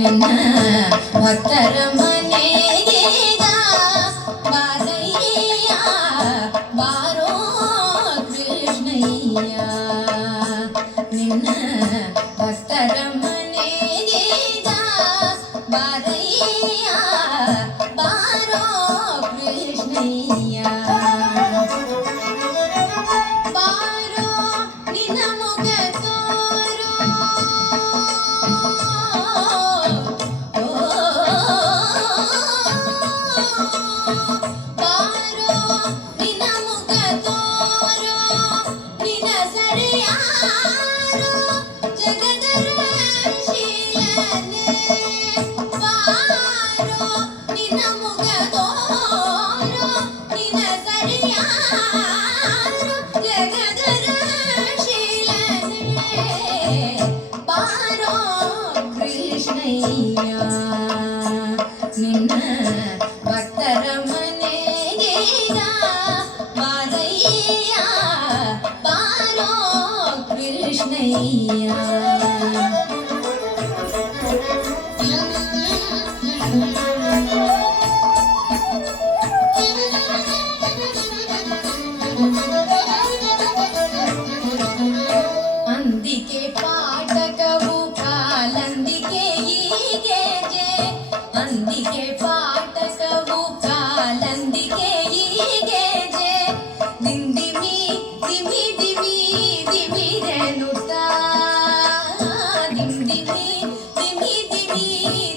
ನಿನ್ನ ಭಕ್ತರ ಮನೆಗೀಗ ಬಾರಯ್ಯ ಬಾರೋ ಕೃಷ್ಣಯ್ಯ. ನಿನ್ನ ಭಕ್ತರ ಮನೆಗೀಗ ಬಾರಯ್ಯ ಬಾರೋ ಕೃಷ್ಣಯ್ಯ. ಬಾರೋ ನಿನ್ನ ಮುಖ ತೋರೋ ಬಾರೋ ನಿನ್ನ ಮುಖ ತೋರೋ ನಿನ್ನ ಸರಿಯಾರೋ ಜಗದ ರಕ್ಷಿಯನೇ. ಬಾರೋ ನಿನ್ನ ಮುಖ ತೋರೋ ನಿನ್ನ ಸರಿಯಾರೋ ಜಗದ ರಕ್ಷಿಯನೇ. ಬಾರೋ ಕೃಷ್ಣಯ್ಯ. ನಿನ್ನ ಭಕ್ತರ ಮನೆಗೀಗ ಬಾರಯ್ಯ ಬಾರೋ ಕೃಷ್ಣಯ್ಯ. ಅಂದಿಕೆ ಪಾಠಕವು ಕಾಲಂದಿಕೆ ಹೀಗೆ ಜೆ. ಅಂದಿಕೆ ಪಾಠಕವು ಕಾಲಂದಿಕೆ ಹೀಗೆ ಜೆ. ದಿಂದಿಮಿ ದಿಮಿ ದಿಮಿ ದಿಮಿರೆನುತ್ತಾ ದಿಂದಿಮಿ ದಿಮಿ ದಿಮಿ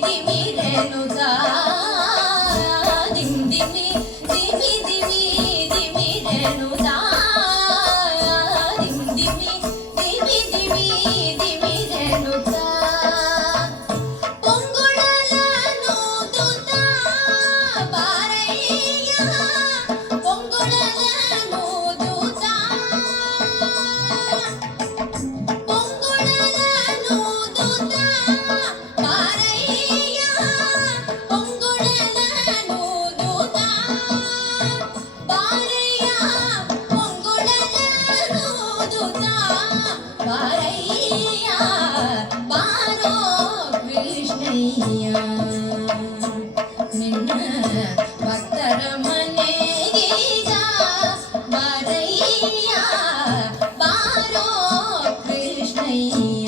ದಿಮಿರೆನುತ್ತಾ ದಿಂದಿಮಿ ದಿಮಿ ದಿಮಿ ದಿಮಿರೆನುತ್ತಾ ದಿಂದಿಮಿ ದಿಮಿ ದಿಮಿ ದಿಮಿರೆನುತ್ತಾ ಪೊಂಗುಳಲನೂದುತ್ತಾ ಬಾರಯ್ಯ ಪೊಂಗುಳಲನೂದುತ್ತಾ ಪೊಂಗುಳಲನೂದುತ್ತಾ ಬಾರಯ್ಯ ಪೊಂಗುಳಲನೂದುತ್ತಾ ಬಾರಯ್ಯ ಪೊಂಗುಳಲನೂದುತ್ತಾ ಬಾರಯ್ಯ ಬಾರೋ ಕೃಷ್ಣಯ್ಯ. ನಿನ್ನ ಭಕ್ತರ ಮನೆಗೀಗ ಬಾರಯ್ಯ ಬಾರೋ ಕೃಷ್ಣಯ್ಯ.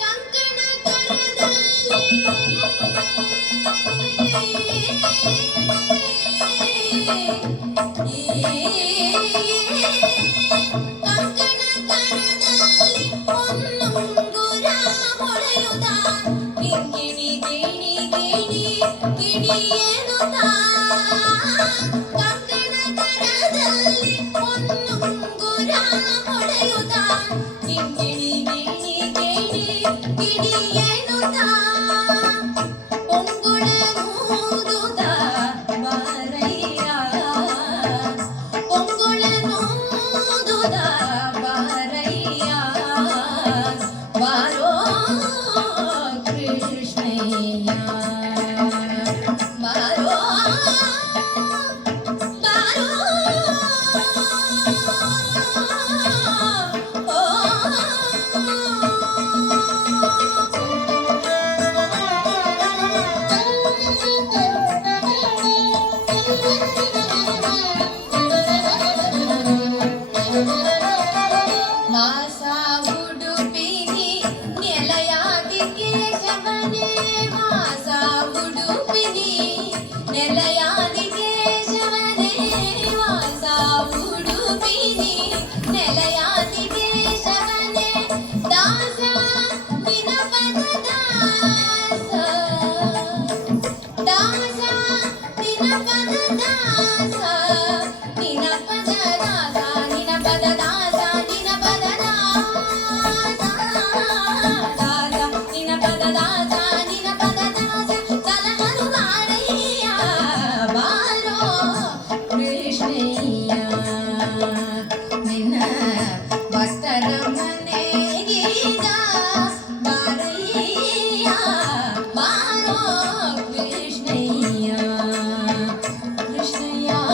ಕಂಕಣ ಕರದಲ್ಲಿ ಕಂಕಣ ಕರದಲ್ಲಿ ಹೊನ್ನುಂಗುರ ಹೊಳೆಯುತ್ತಾ ಗಿಣಿ ಗಿಣಿ ಗಿಣಿ ಗಿಣಿ ಎನ್ನುತ್ತಾ